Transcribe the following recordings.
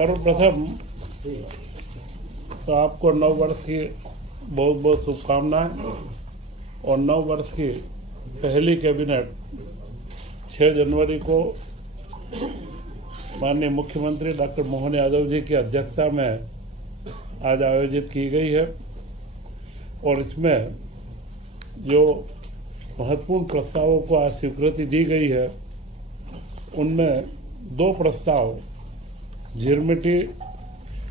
सर्वप्रथम तो आपको नव वर्ष की बहुत बहुत शुभकामनाएं और नव वर्ष की पहली कैबिनेट 6 जनवरी को माननीय मुख्यमंत्री डॉक्टर मोहन यादव जी की अध्यक्षता में आज आयोजित की गई है और इसमें जो महत्वपूर्ण प्रस्तावों को आज स्वीकृति दी गई है उनमें 2 प्रस्ताव झिरमिटी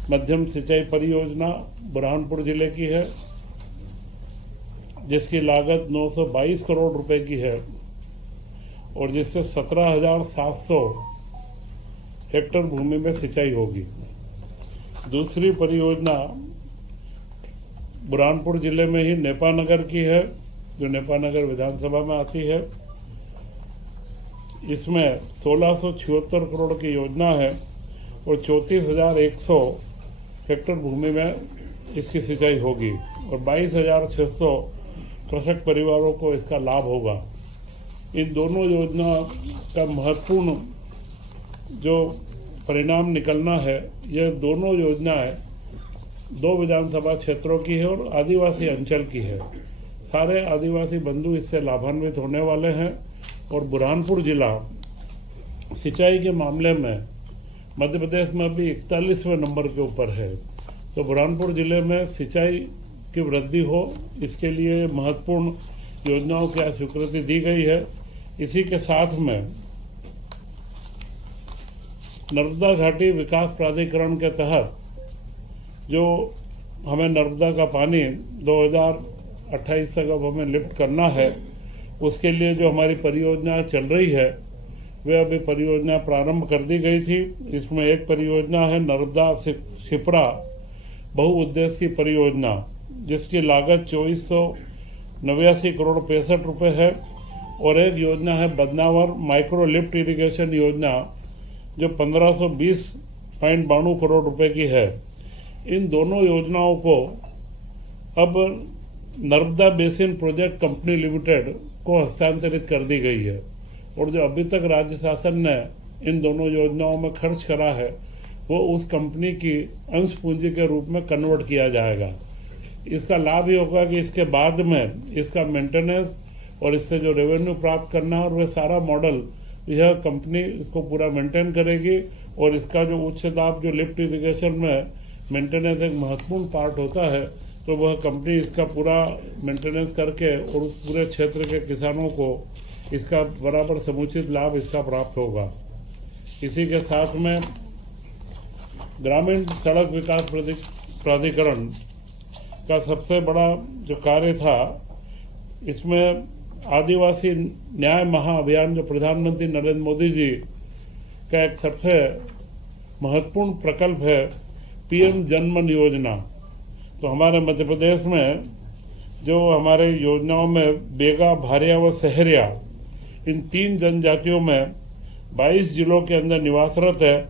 मध्यम सिंचाई परियोजना बुरहानपुर जिले की है जिसकी लागत 922 करोड़ रुपए की है और जिससे 17,700 हेक्टेयर भूमि में सिंचाई होगी। दूसरी परियोजना बुरहानपुर जिले में ही नेपानगर की है जो नेपानगर विधानसभा में आती है। इसमें 1676 करोड़ की योजना है और 34,100 हेक्टेयर भूमि में इसकी सिंचाई होगी और 22,600 कृषक परिवारों को इसका लाभ होगा। इन दोनों योजना का महत्वपूर्ण जो परिणाम निकलना है, यह दोनों योजनाएं 2 विधानसभा क्षेत्रों की है और आदिवासी अंचल की है। सारे आदिवासी बंधु इससे लाभान्वित होने वाले हैं और बुरहानपुर जिला सिंचाई के मामले में मध्य प्रदेश में भी 41वें नंबर के ऊपर है। तो बुरहानपुर जिले में सिंचाई की वृद्धि हो, इसके लिए महत्वपूर्ण योजनाओं की स्वीकृति दी गई है। इसी के साथ में नर्मदा घाटी विकास प्राधिकरण के तहत जो हमें नर्मदा का पानी 2028 तक अब हमें लिफ्ट करना है, उसके लिए जो हमारी परियोजना चल रही है वे अभी परियोजना प्रारंभ कर दी गई थी। इसमें एक परियोजना है नर्मदा शिप्रा बहुउद्देशीय परियोजना जिसकी लागत 2489 करोड़ 65 रुपये है और एक योजना है बदनावर माइक्रो लिफ्ट इरिगेशन योजना जो 1520.92 करोड़ रुपए की है। इन दोनों योजनाओं को अब Narmada basin project company limited को हस्तांतरित कर दी गई है और जो अभी तक राज्य शासन ने इन दोनों योजनाओं में खर्च करा है वो उस कंपनी की अंश पूंजी के रूप में कन्वर्ट किया जाएगा। इसका लाभ ये होगा कि इसके बाद में इसका मेंटेनेंस और इससे जो रेवेन्यू प्राप्त करना और वह सारा मॉडल यह कंपनी इसको पूरा मेंटेन करेगी और इसका जो उच्च दाब जो लिफ्ट इरिगेशन में मेंटेनेंस एक महत्वपूर्ण पार्ट होता है तो वह कंपनी इसका पूरा मेंटेनेंस करके और उस पूरे क्षेत्र के किसानों को इसका बराबर समुचित लाभ इसका प्राप्त होगा। इसी के साथ में ग्रामीण सड़क विकास प्राधिकरण का सबसे बड़ा जो कार्य था, इसमें आदिवासी न्याय महाअभियान जो प्रधानमंत्री नरेंद्र मोदी जी का एक सबसे महत्वपूर्ण प्रकल्प है पीएम जनमन योजना। तो हमारे मध्य प्रदेश में जो हमारे योजनाओं में बेगा, भारिया व सहरिया इन 3 जनजातियों में 22 जिलों के अंदर निवासरत है,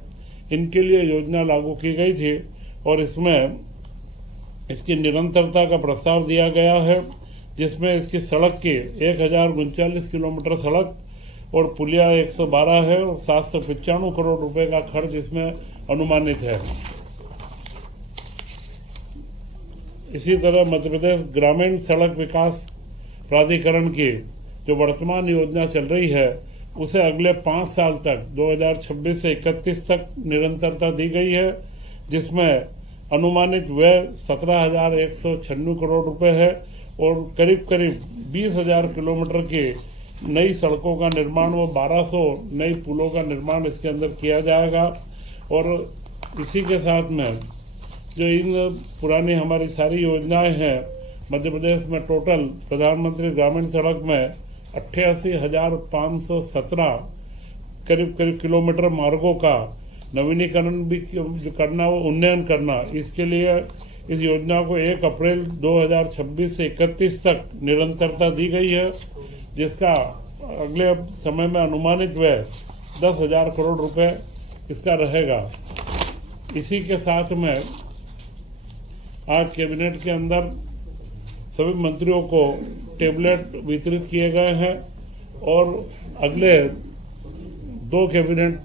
इनके लिए योजना लागू की गई थी और इसमें इसकी निरंतरता का प्रस्ताव दिया गया है जिसमें इसकी सड़क की 1039 किलोमीटर सड़क और पुलिया 112 है और 795 करोड़ रुपए का खर्च इसमें अनुमानित है। इसी तरह मध्य प्रदेश ग्रामीण सड़क विकास प्राधिकरण की जो वर्तमान योजना चल रही है उसे अगले 5 साल तक 2026 से 31 तक निरंतरता दी गई है जिसमें अनुमानित व्यय 17,196 करोड़ रुपए है और करीब करीब 20,000 किलोमीटर की नई सड़कों का निर्माण व 1200 नई पुलों का निर्माण इसके अंदर किया जाएगा। और इसी के साथ में जो इन पुरानी हमारी सारी योजनाएं हैं, मध्य प्रदेश में टोटल प्रधानमंत्री ग्रामीण सड़क में 88,517 करीब किलोमीटर मार्गों का नवीनीकरण भी जो करना वो उन्नयन करना, इसके लिए इस योजना को 1 अप्रैल 2026 से 31 तक निरंतरता दी गई है जिसका अगले समय में अनुमानित व्यय 10,000 करोड़ रुपए इसका रहेगा। इसी के साथ में आज कैबिनेट के अंदर सभी मंत्रियों को टेबलेट वितरित किए गए हैं और अगले 2 कैबिनेट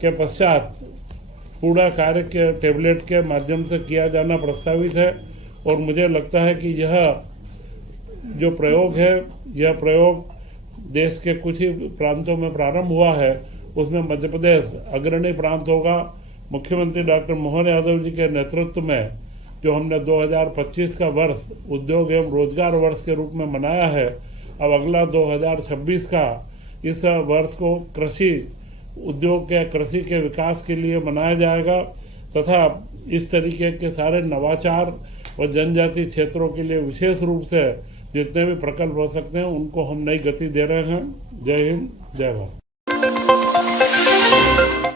के पश्चात पूरा कार्य के टेबलेट के माध्यम से किया जाना प्रस्तावित है। और मुझे लगता है कि यह जो प्रयोग है, यह प्रयोग देश के कुछ ही प्रांतों में प्रारंभ हुआ है, उसमें मध्य प्रदेश अग्रणी प्रांत होगा। मुख्यमंत्री डॉक्टर मोहन यादव जी के नेतृत्व में जो हमने 2025 का वर्ष उद्योग एवं रोजगार वर्ष के रूप में मनाया है, अब अगला 2026 का इस वर्ष को कृषि उद्योग के कृषि के विकास के लिए मनाया जाएगा तथा इस तरीके के सारे नवाचार और जनजातीय क्षेत्रों के लिए विशेष रूप से जितने भी प्रकल्प हो सकते हैं उनको हम नई गति दे रहे हैं। जय हिंद, जय भारत।